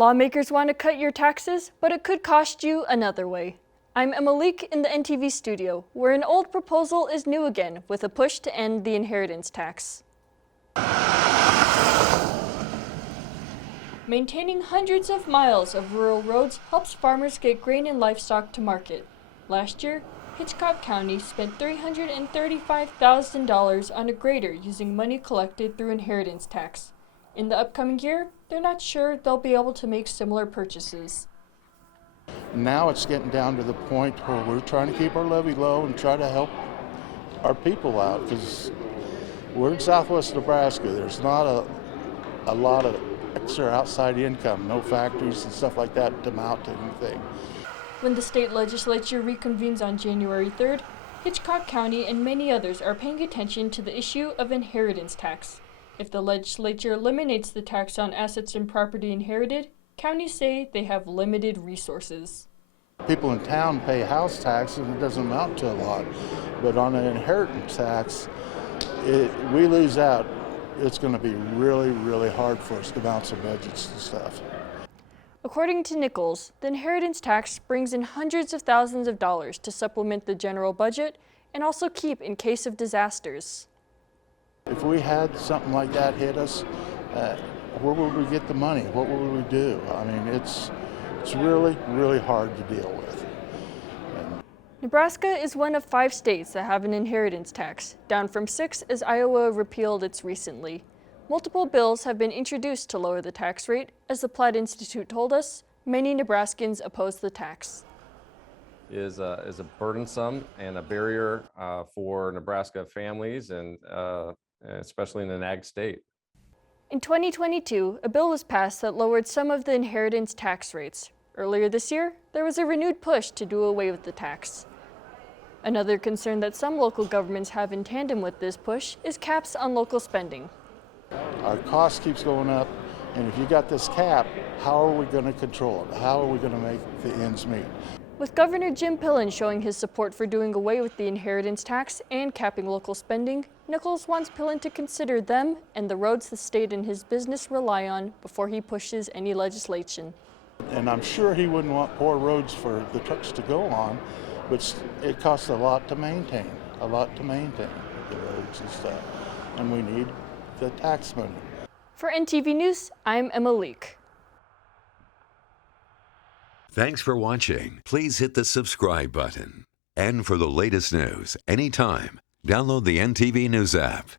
Lawmakers want to cut your taxes, but it could cost you another way. I'm Emalik in the NTV studio, where an old proposal is new again with a push to end the inheritance tax. Maintaining hundreds of miles of rural roads helps farmers get grain and livestock to market. Last year, Hitchcock County spent $335,000 on a grader using money collected through inheritance tax. In the upcoming year, they're not sure they'll be able to make similar purchases. Now it's getting down to the point where we're trying to keep our levy low and try to help our people out, because we're in southwest Nebraska. There's not a lot of extra outside income, no factories and stuff like that to mount to anything. When the state legislature reconvenes on January 3rd, Hitchcock County and many others are paying attention to the issue of inheritance tax. If the legislature eliminates the tax on assets and property inherited, counties say they have limited resources. People in town pay house tax and it doesn't amount to a lot, but on an inheritance tax, we lose out. It's going to be really, really hard for us to balance our budgets and stuff. According to Nichols, the inheritance tax brings in hundreds of thousands of dollars to supplement the general budget and also keep in case of disasters. If we had something like that hit us, where would we get the money? What would we do? I mean, it's really, really hard to deal with. Nebraska is one of 5 states that have an inheritance tax, down from 6 as Iowa repealed its recently. Multiple bills have been introduced to lower the tax rate. As the Platt Institute told us, many Nebraskans oppose the tax. Is a burdensome and a barrier for Nebraska families, and especially in an ag state. In 2022, a bill was passed that lowered some of the inheritance tax rates. Earlier this year, there was a renewed push to do away with the tax. Another concern that some local governments have in tandem with this push is caps on local spending. Our cost keeps going up, and if you got this cap, how are we going to control it? How are we going to make the ends meet? With Governor Jim Pillen showing his support for doing away with the inheritance tax and capping local spending, Nichols wants Pillen to consider them and the roads the state and his business rely on before he pushes any legislation. And I'm sure he wouldn't want poor roads for the trucks to go on, but it costs a lot to maintain the roads and stuff. And we need the tax money. For NTV News, I'm Emalik. Thanks for watching. Please hit the subscribe button. And for the latest news anytime, download the NTV News app.